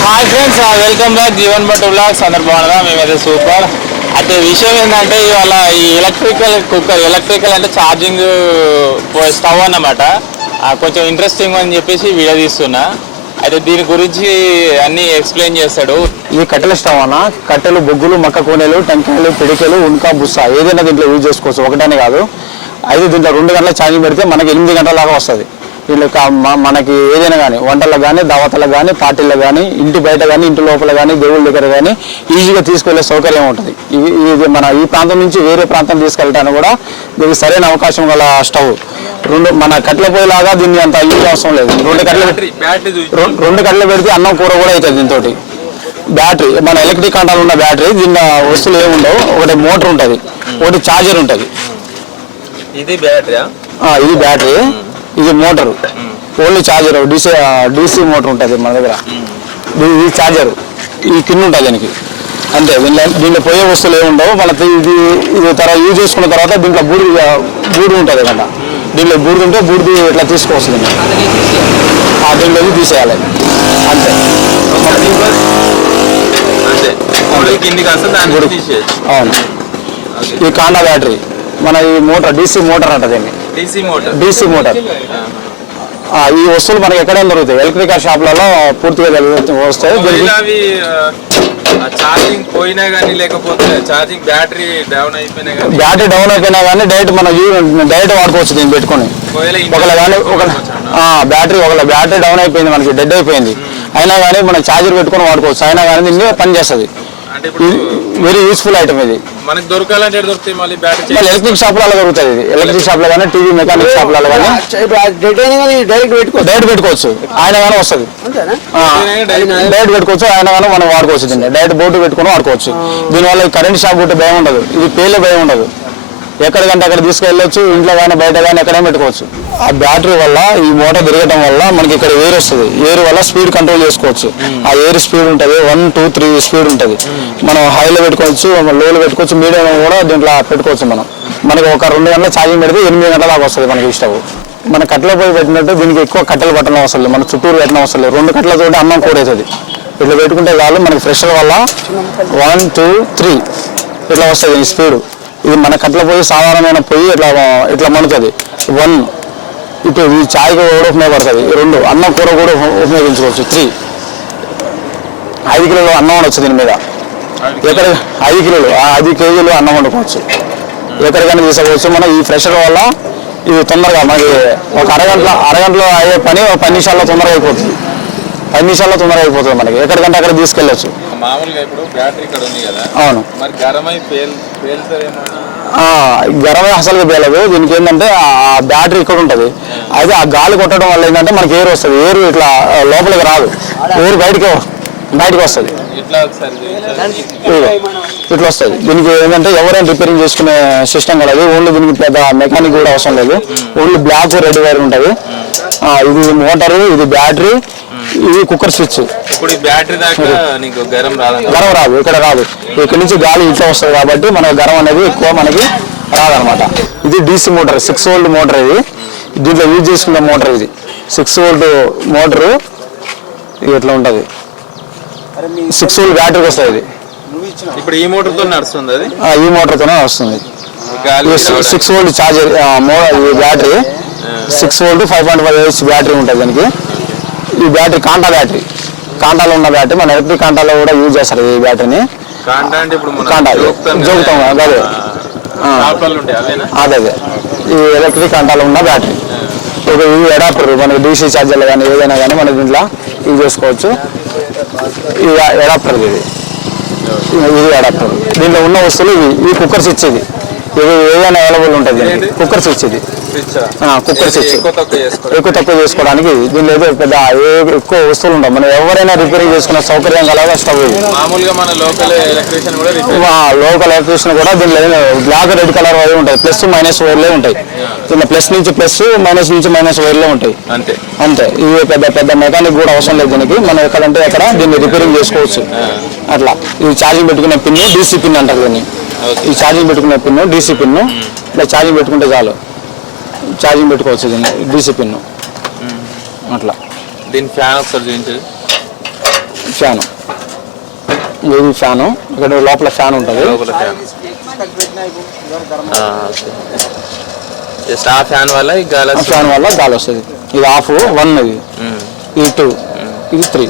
Hi friends welcome back Jeevan Bhat vlogs అందరు బాగున్నారా? మేమైతే సూపర్. అయితే విషయం ఏంటంటే ఇవాళ ఈ ఎలక్ట్రికల్ కుక్కర్ ఎలక్ట్రికల్ అంటే ఛార్జింగ్ స్టవ్ అన్నమాట. కొంచెం ఇంట్రెస్టింగ్ అని చెప్పేసి వీడియో తీస్తున్నా. అయితే దీని గురించి అన్ని ఎక్స్ప్లెయిన్ చేస్తాడు. ఈ కట్టెల స్టవ్ అన్న. కట్టెలు బొగ్గులు మక్క కోనెలు టెంకాయలు పిడికెలు ఉన్కా బుస్స ఏదైనా దీంట్లో యూజ్ చేసుకోవచ్చు. ఒకటనే కాదు. అయితే దీంట్లో రెండు గంటల ఛార్జింగ్ పెడితే మనకి ఎనిమిది గంటల దాకా వస్తుంది. మ- మనకి ఏదైనా కానీ వంటలకు కానీ దావతలకు కానీ పార్టీలకు కానీ ఇంటి బయట కానీ ఇంటి లోపల కానీ దేవుళ్ళ దగ్గర కానీ ఈజీగా తీసుకెళ్ళే సౌకర్యం ఉంటుంది. ఇది మన ఈ ప్రాంతం నుంచి వేరే ప్రాంతం తీసుకెళ్ళడానికి కూడా దీనికి సరైన అవకాశం గల స్టవ్. రెండు మన కట్టెల పొయ్యిలాగా దీన్ని అంత యూజ్ అవసరం లేదు. రెండు కట్టెలు రెండు కట్టెలు పెడితే అన్నం కూర కూడా అవుతుంది దీంతో బ్యాటరీ మన ఎలక్ట్రిక్ కంటాలు ఉన్న బ్యాటరీ దీనిలో వస్తువులు ఏమి ఉండవు. ఒకటి మోటార్ ఉంటుంది ఒకటి ఛార్జర్ ఉంటుంది. ఇది బ్యాటరీ ఇది బ్యాటరీ. ఇది motor. Only charger DC DC motor ఉంటుంది మన దగ్గర. ఇది ఇది ఛార్జర్ ఈ కింద ఉంటుంది దీనికి. అంతే దీనిలో దీంట్లో పోయే వస్తువులు ఏమి ఉండవు. మన ఇది ఇది తర్వాత యూజ్ చేసుకున్న తర్వాత దీంట్లో బూడి బూడి ఉంటుంది కదా దీంట్లో బూడిద ఉంటే బూడిది ఇట్లా తీసుకోవచ్చు ఆ దీంట్లోకి తీసేయాలి. అంతే. అవును. ఈ కాండా బ్యాటరీ. మన ఈ మోటార్ డీసీ మోటార్ అంట దీన్ని. డీసీ మోటార్ డీసీ మోటార్ ఆ, ఈ వస్తువులు మనకి ఎక్కడైనా దొరుకుతాయి. ఎలక్ట్రికల్ షాప్లలో పూర్తిగా వస్తాయి. ఛార్జింగ్ పోయినా కానీ లేకపోతే ఛార్జింగ్ బ్యాటరీ డౌన్ అయిపోయినా కానీ బ్యాటరీ డౌన్ అయిపోయినా కానీ డైరెక్ట్ మన డైరెక్ట్ వాడుకోవచ్చు దీన్ని పెట్టుకొని. ఒకవేళ ఒకవేళ కానీ ఒక బ్యాటరీ ఒకవేళ బ్యాటరీ డౌన్ అయిపోయింది మనకి డెడ్ అయిపోయింది అయినా కానీ మనం ఛార్జర్ పెట్టుకొని వాడుకోవచ్చు. అయినా కానీ దీన్ని పని చేస్తుంది వెరీ యూస్ఫుల్ ఐటమ్ ఇది. మనకి దొరకాలంటే ఎక్కడ దొరుకుతాయి ఎలక్ట్రిక్ షాప్లలో దొరుకుతుంది ఇది. ఎలక్ట్రిక్ షాప్లో కానీ టీవీ మెకానిక్ షాప్లలో కానీ. డైరెక్ట్ పెట్టుకో డైరెక్ట్ పెట్టుకోవచ్చు. ఆయన కానీ వస్తుంది. అంతేనా? డైరెక్ట్ పెట్టుకోవచ్చు. ఆయన కానీ మనం వాడుకోవచ్చు దీన్ని. డైరెక్ట్ బోర్డు పెట్టుకొని వాడుకోవచ్చు. దీనివల్ల కరెంట్ షాక్ కొట్టే భయం ఉండదు. ఇది పేలే భయం ఉండదు. ఎక్కడికంటే అక్కడ తీసుకెళ్ళొచ్చు ఇంట్లో కానీ బయట కానీ ఎక్కడైనా పెట్టుకోవచ్చు. ఆ బ్యాటరీ వల్ల ఈ మోటార్ తిరగడం వల్ల మనకి ఇక్కడ ఎయిర్ వస్తుంది. ఎయిర్ వల్ల స్పీడ్ కంట్రోల్ చేసుకోవచ్చు. ఆ ఎయిర్ స్పీడ్ ఉంటుంది. వన్ టూ త్రీ స్పీడ్ ఉంటుంది. మనం హైలో పెట్టుకోవచ్చు లోలో పెట్టుకోవచ్చు మీడియం కూడా దీంట్లో పెట్టుకోవచ్చు మనం. మనకి ఒక రెండు గంటల ఛార్జింగ్ పెడితే ఎనిమిది గంటల దాకా వస్తుంది మనకి స్టవ్. మన కట్టెల పోయి పెట్టినట్టు దీనికి ఎక్కువ కట్టెలు పట్టడం అవసరం లేదు. మన చుట్టూరు పెట్టడం అవసరం లేదు. రెండు కట్టెలతో అన్నం కూడవుతుంది ఇట్లా పెట్టుకుంటే చాలు మనకి ఫ్రెషర్ వల్ల వన్ టూ త్రీ ఇట్లా వస్తుంది ఈ స్పీడ్. ఇది మన కట్టెల పొయ్యి సాధారణమైన పొయ్యి ఇట్లా ఇట్లా మండుతుంది. వన్ ఇటు ఈ ఛాయ్ కూడా ఉపయోగపడుతుంది. రెండు అన్నం కూర కూడా ఉప- ఉపయోగించుకోవచ్చు. త్రీ ఐదు కిలోలు అన్నం వండొచ్చు దీని మీద. ఎక్కడ ఐదు కిలోలు ఆ ఐదు కేజీలు అన్నం వండుకోవచ్చు. ఎక్కడికైనా తీసుకోవచ్చు. మనం ఈ ప్రెషర్ వల్ల ఇది తొందరగా మనకి ఒక అరగంట అరగంటలో అయ్యే పని ఒక పది నిమిషాల్లో తొందరగా అయిపోతుంది. పది నిమిషాల్లో తొందరగా అయిపోతుంది మనకి. ఎక్కడికంటే అక్కడ తీసుకెళ్ళొచ్చు. మామూలుగా ఇప్పుడు బ్యాటరీ ఇక్కడ ఉంది కదా. అవును. మరి గరమై పేల్ పేలుతారేమో ఆ, గరమే అసలు పేలదు. దీనికి ఏంటంటే ఆ బ్యాటరీ ఇక్కడ ఉంటుంది. అయితే ఆ గాలి కొట్టడం వల్ల ఏంటంటే మనకి ఎయిర్ వస్తుంది. ఎయిర్ ఇట్లా లోపలికి రాదు. ఎయిర్ బయటికి బయటకు వస్తుంది. ఇట్లా వస్తుంది. దీనికి ఏంటంటే ఎవరైనా రిపేరింగ్ చేసుకునే సిస్టమ్ కూడా అది. ఓన్లీ దీనికి పెద్ద మెకానిక్ కూడా అవసరం లేదు. ఓన్లీ బ్లాక్ రెడ్ వైర్ ఉంటుంది. ఆ, ఇది మోటారు ఇది బ్యాటరీ. ఇది కుక్కర్ స్విచ్. ఇప్పుడు బ్యాటరీ దాకా నీకు గరం రాదంట గరం రాదు ఇక్కడ రాదు. ఇక్కడ నుంచి గాలి ఇట్లా వస్తుంది కాబట్టి మనకు గరం అనేది ఎక్కువ మనకి రాదనమాట. ఇది DC motor six volt motor ఇది. దీంట్లో యూజ్ చేసుకున్న మోటార్ ఇది. సిక్స్ వోల్ట్ మోటారు ఇది ఇట్లా ఉంటుంది? సిక్స్ వోల్ట్ బ్యాటరీకి వస్తుంది ఇది. ఇప్పుడు ఈ మోటార్తో నడుస్తుంది అది? ఈ మోటార్తోనే వస్తుంది. సిక్స్ వోల్ట్ ఛార్జర్ ఈ battery. Six volt five point five H battery ఉంటుంది దానికి. ఈ బ్యాటరీ కాంటా బ్యాటరీ. కాంటాలో ఉన్న బ్యాటరీ మన ఎలక్ట్రిక్ కాంటాలో కూడా యూజ్ చేస్తారు ఈ బ్యాటరీని. కాంటా ఇప్పుడు అదే. అదే అదే. ఈ ఎలక్ట్రిక్ కాంటాలో ఉన్న బ్యాటరీ. ఒక ఈ అడాప్టర్ మనకి డీసీ ఛార్జర్లు కానీ ఏదైనా కానీ మన దీంట్లో యూజ్ చేసుకోవచ్చు. ఇది అడాప్టర్ ఇది. ఇది అడాప్టర్. దీంట్లో ఉన్న వస్తువులు ఇవి. ఈ కుక్కర్ స్విచ్ ఇది ఇది ఏదైనా అవైలబుల్ ఉంటుంది కుక్కర్ స్విచ్ ఇది. Cooker switch. ఎక్కువ తక్కువ చేసుకోవడానికి. దీనిలో ఏదో పెద్ద ఏ- ఎక్కువ వస్తువులు ఉండవు. మనం ఎవరైనా రిపేరింగ్ చేసుకున్న సౌకర్యం కలగా స్టవ్ లోకల్ ఎలక్ట్రీషియన్ కూడా దీనిలో బ్లాక్ రెడ్ కలర్ వైర్ ఉంటాయి. ప్లస్ మైనస్ వైర్లే ఉంటాయి. దీనిలో ప్లస్ నుంచి ప్లస్ మైనస్ నుంచి మైనస్ వైర్లే ఉంటాయి. అంతే. అంతే. ఇవి పెద్ద పెద్ద మెకానిక్ కూడా అవసరం లేదు దీనికి. మనం ఎక్కడంటే ఎక్కడ దీన్ని రిపేరింగ్ చేసుకోవచ్చు. అట్లా. ఇది ఛార్జింగ్ పెట్టుకునే పిన్ డీసీ పిన్ అంటారు దీన్ని. ఈ ఛార్జింగ్ పెట్టుకునే పిన్ డీసీ పిన్ ఇలా ఛార్జింగ్ పెట్టుకుంటే చాలు. ఛార్జింగ్ పెట్టుకోవచ్చు దీన్ని డీసీ పిన్ అట్లా. దీని ఫ్యాన్ ఒకసారి చూపించు ఫ్యాను ఇది ఫ్యాను ఇక్కడ లోపల ఫ్యాన్ ఉంటుంది. ఫ్యాన్ జస్ట్ ఆ ఫ్యాన్ వల్ల గాలి. ఫ్యాన్ వల్ల గాలి వస్తుంది. ఇది ఆఫ్ వన్ ఇది. ఉమ్. ఇది టూ ఇది త్రీ